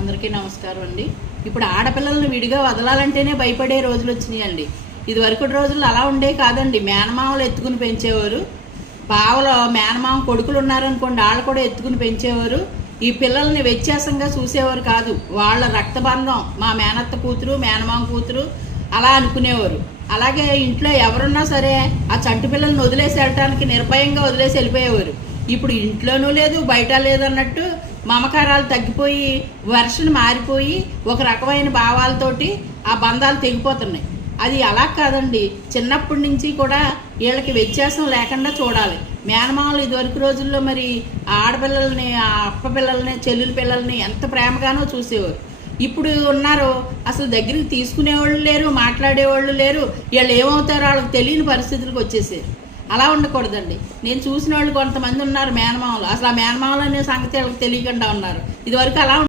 అందరికీ నమస్కారం అండి. ఇప్పుడు ఆడపిల్లలను విడిగా వదలాలంటేనే భయపడే రోజులు వచ్చినాయండి. ఇది వరకు రోజుల్లో అలా ఉండే కాదండి. మేనమామలు ఎత్తుకుని పెంచేవారు. బావలో మేనమామ కొడుకులు ఉన్నారనుకోండి, వాళ్ళు కూడా ఎత్తుకుని పెంచేవారు. ఈ పిల్లల్ని వ్యత్యాసంగా చూసేవారు కాదు. వాళ్ళ రక్తబంధం, మా మేనత్త కూతురు మేనమామ కూతురు అలా అనుకునేవారు. అలాగే ఇంట్లో ఎవరున్నా సరే ఆ చంటి పిల్లల్ని వదిలేసి వెళ్ళటానికి నిర్భయంగా వదిలేసి వెళ్ళిపోయేవారు. ఇప్పుడు ఇంట్లోనూ లేదు బయట లేదన్నట్టు మమకారాలు తగ్గిపోయి వెర్షన్ మారిపోయి ఒక రకమైన భావాలతోటి ఆ బంధాలు తెగిపోతున్నాయి. అది అలా కాదండి. చిన్నప్పటి నుంచి కూడా వీళ్ళకి వ్యత్యాసం లేకుండా చూడాలి. మేనమామలు ఇదివరకు రోజుల్లో మరి ఆడపిల్లల్ని, అప్ప పిల్లల్ని, చెల్లెల పిల్లల్ని ఎంత ప్రేమగానో చూసేవారు. ఇప్పుడు ఉన్నారు అసలు దగ్గరికి తీసుకునేవాళ్ళు లేరు, మాట్లాడేవాళ్ళు లేరు. వీళ్ళు ఏమవుతారో వాళ్ళకి తెలియని పరిస్థితులకు వచ్చేసారు. అలా ఉండకూడదండి. నేను చూసిన వాళ్ళు కొంతమంది ఉన్నారు మేనమామలు, అసలు ఆ మేనమామలు అనే సంగతి వాళ్ళకి తెలియకుండా ఉన్నారు. ఇదివరకు అలా